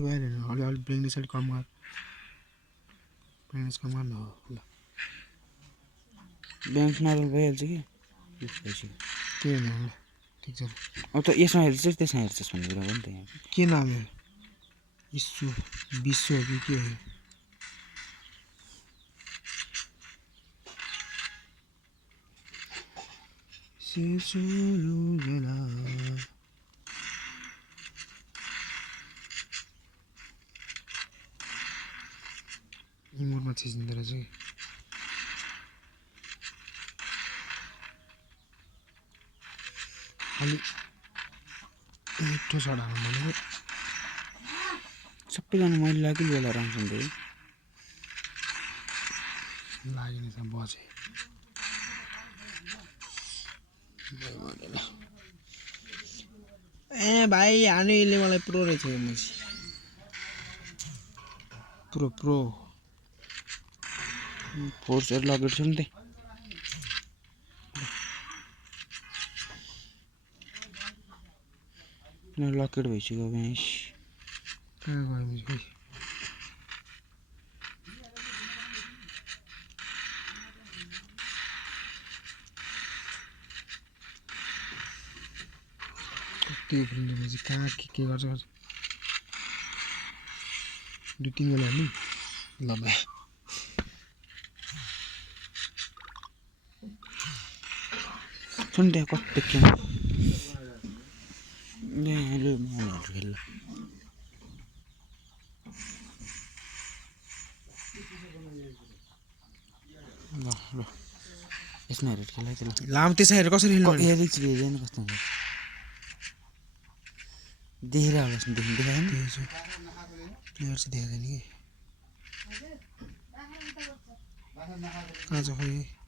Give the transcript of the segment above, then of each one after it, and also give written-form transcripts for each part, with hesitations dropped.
यति भयो नि अलि अलि ब्राइटनेस अलि कम गर ब्राइटनेस कम गर्न हो ल ब्याङ्क नर्मल भइहाल्छ कि भइसक्यो के हो ठिक छ अब त यसमा हेर्छस् त्यसमा हेर्छस् भन्ने कुरा हो नि त यहाँ के नाम हो विश्व विश्व हो कि के हो इमोटमा छिजिँदो रहेछ कि अलिक मिठो सडा भनेको सबैजना मैले लाग्यो बेला राम्रोसँग थियो लागेन छ बजे ए भाइ हानेले मलाई प्रो रहेछ मसी प्रो फोर्सहरू लगेको छु नि त लकेट भइसक्यो भैँस कहाँ गयो खै त्यो प्रिन्टरमा चाहिँ कहाँ के गर्छ दुई तिन बेला हाल्नु ल भाइ सुन त्यहाँ कति खेल्नु खेल्ला ल ल यसमा हेरेर खेल है त्यसलाई लामो त्यसै हेरेर कसरी खेल्नु हेरेको छु हेरेन कस्तो हुन्छ देखेर होला देखाएन प्लेयर चाहिँ देख्दैन कि कहाँ छ खै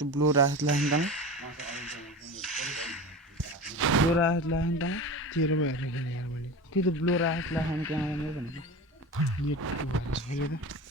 त्यो ब्लो राहत लाग्यो नि ब्लो राहत लाग्यो नि त तेरो हेरेर खेलेँ यार मैले त्यो त ब्लो राहत लाग्यो क्यामेरा भनेको नेट भएर छैन त